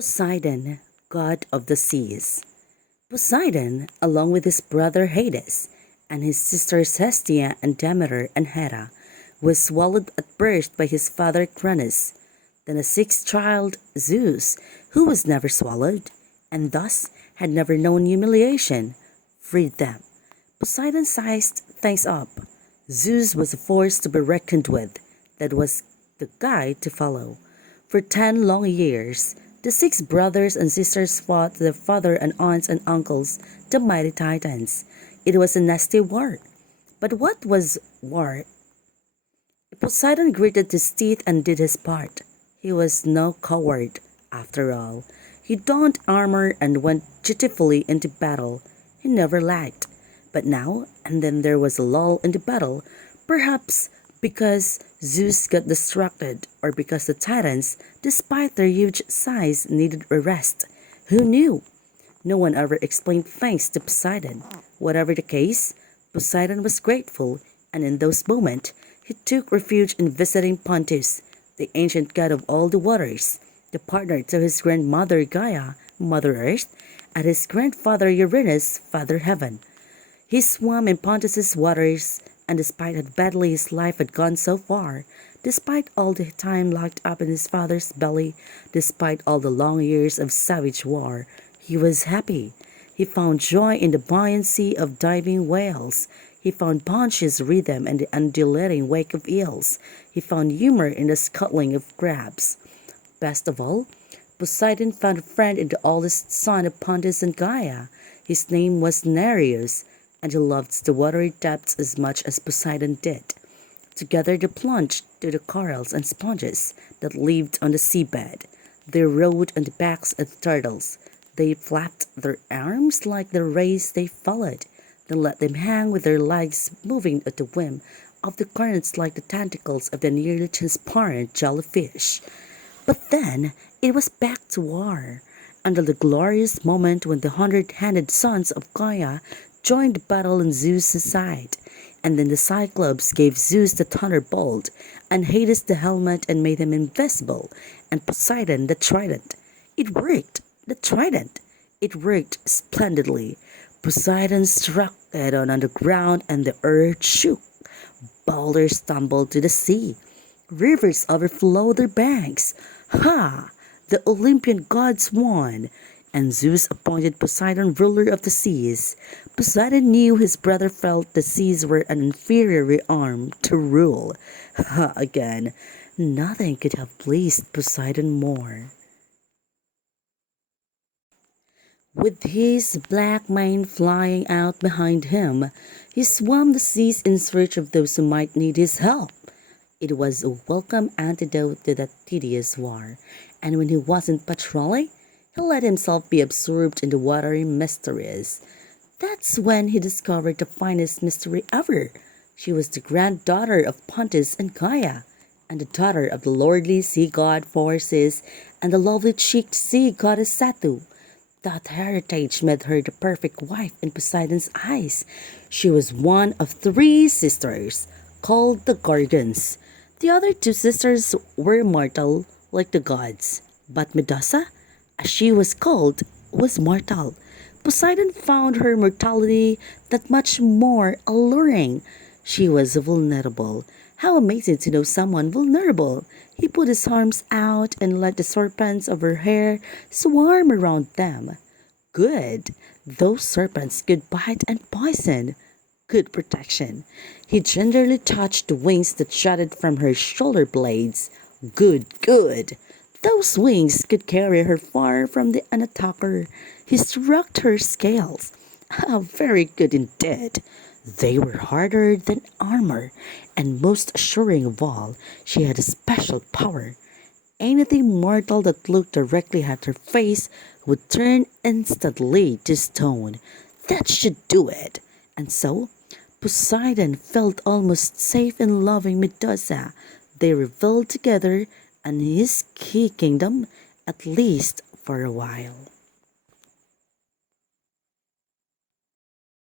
Poseidon, god of the seas. Poseidon, along with his brother Hades and his sisters Hestia and Demeter and Hera, was swallowed at birth by his father Cronus. Then a sixth child, Zeus, who was never swallowed, and thus had never known humiliation, freed them. Poseidon sized things up. Zeus was a force to be reckoned with. That was the guide to follow. For 10 long years, the 6 brothers and sisters fought their father and aunts and uncles, the mighty Titans. It was a nasty war. But what was war? Poseidon gritted his teeth and did his part. He was no coward, after all. He donned armor and went dutifully into battle. He never lagged. But now and then there was a lull in the battle, perhaps because Zeus got distracted or because the Titans, despite their huge size, needed a rest. Who knew? No one ever explained things to Poseidon. Whatever the case, Poseidon was grateful, and in those moments, he took refuge in visiting Pontus, the ancient god of all the waters, the partner to his grandmother Gaia, Mother Earth, and his grandfather Uranus, Father Heaven. He swam in Pontus's waters, and despite how badly his life had gone so far, despite all the time locked up in his father's belly, despite all the long years of savage war, he was happy. He found joy in the buoyancy of diving whales. He found Pontius' rhythm and the undulating wake of eels. He found humor in the scuttling of crabs. Best of all, Poseidon found a friend in the oldest son of Pontus and Gaia. His name was Nereus, and he loved the watery depths as much as Poseidon did. Together they plunged to the corals and sponges that lived on the seabed. They rode on the backs of turtles. They flapped their arms like the rays they followed, then let them hang with their legs moving at the whim of the currents like the tentacles of the nearly transparent jellyfish. But then it was back to war, until the glorious moment when the 100-handed sons of Gaia joined the battle on Zeus' side, and then the Cyclops gave Zeus the thunderbolt, and Hades the helmet and made him invisible, and Poseidon the trident. It worked, the trident. It worked splendidly. Poseidon struck it on the ground, and the earth shook. Boulders tumbled to the sea. Rivers overflowed their banks. Ha! The Olympian gods won, and Zeus appointed Poseidon ruler of the seas. Poseidon knew his brother felt the seas were an inferior arm to rule. Ha! Again, nothing could have pleased Poseidon more. With his black mane flying out behind him, he swam the seas in search of those who might need his help. It was a welcome antidote to that tedious war, and when he wasn't patrolling, he let himself be absorbed in the watery mysteries. That's when he discovered the finest mystery ever. She was the granddaughter of Pontus and Gaia, and the daughter of the lordly sea god Phorcys and the lovely-cheeked sea goddess Sato. That heritage made her the perfect wife in Poseidon's eyes. She was one of 3 sisters, called the Gorgons. The other 2 sisters were mortal, like the gods, but Medusa, as she was called, was mortal. Poseidon found her mortality that much more alluring. She was vulnerable. How amazing to know someone vulnerable! He put his arms out and let the serpents of her hair swarm around them. Good! Those serpents could bite and poison. Good protection. He gingerly touched the wings that jutted from her shoulder blades. Good, good! Those wings could carry her far from an attacker. He stroked her scales. How very good indeed! They were harder than armor, and most assuring of all, she had a special power. Anything mortal that looked directly at her face would turn instantly to stone. That should do it. And so, Poseidon felt almost safe in loving Medusa. They reveled together in his key kingdom, at least for a while.